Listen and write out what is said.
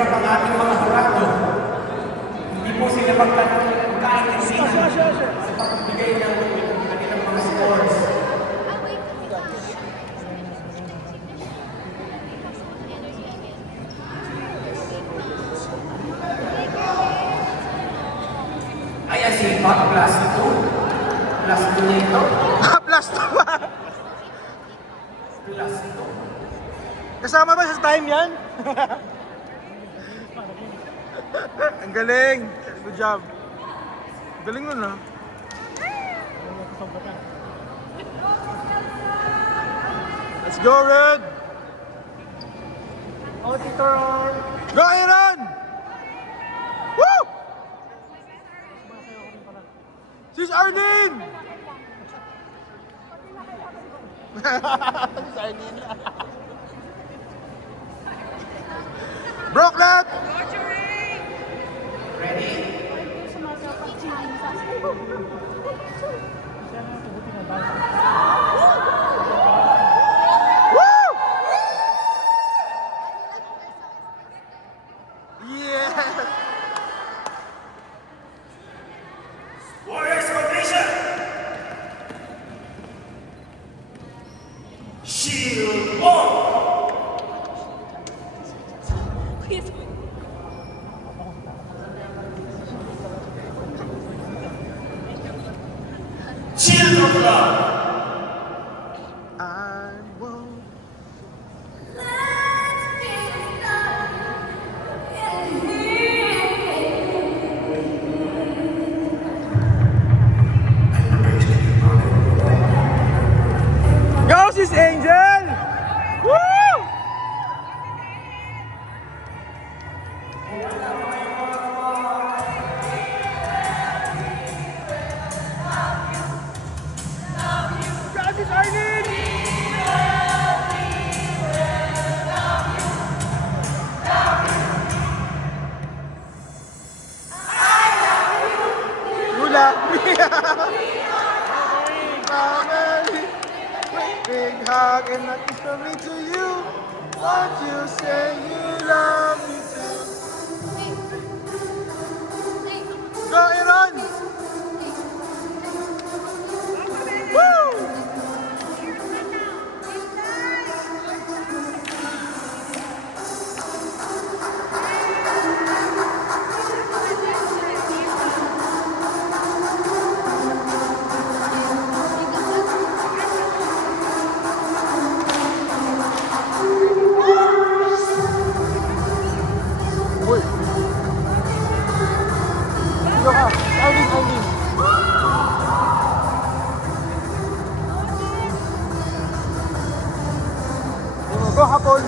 mahirap ang ating mga hurado. Hindi po sila magkaintindihan sa pagbigay ng kanilang mga scores. Ayan si Pat plus 2. Plus 2 niya ito. Plus 2 ba? Plus 2. Kasama ba sa time yan? Ang galing! Good job! Galing nun ah. Let's go, Red! Oh, Tito Ron! Go, Aaron! Woo! Sis Arlene! Sis Arlene. Brocklet! Ready? Woo! Yeah! Warriors formation! Shield on! Shield of love! I won't. Go, Sis Angel! Woo! Go, Sis Arlene! Hula! Family! Big hug and a kiss from me to you. Won't you say you love me too? Go, Aaron! Woo! Uy! Dito ka! Arlene, Arlene! Go, Hapon!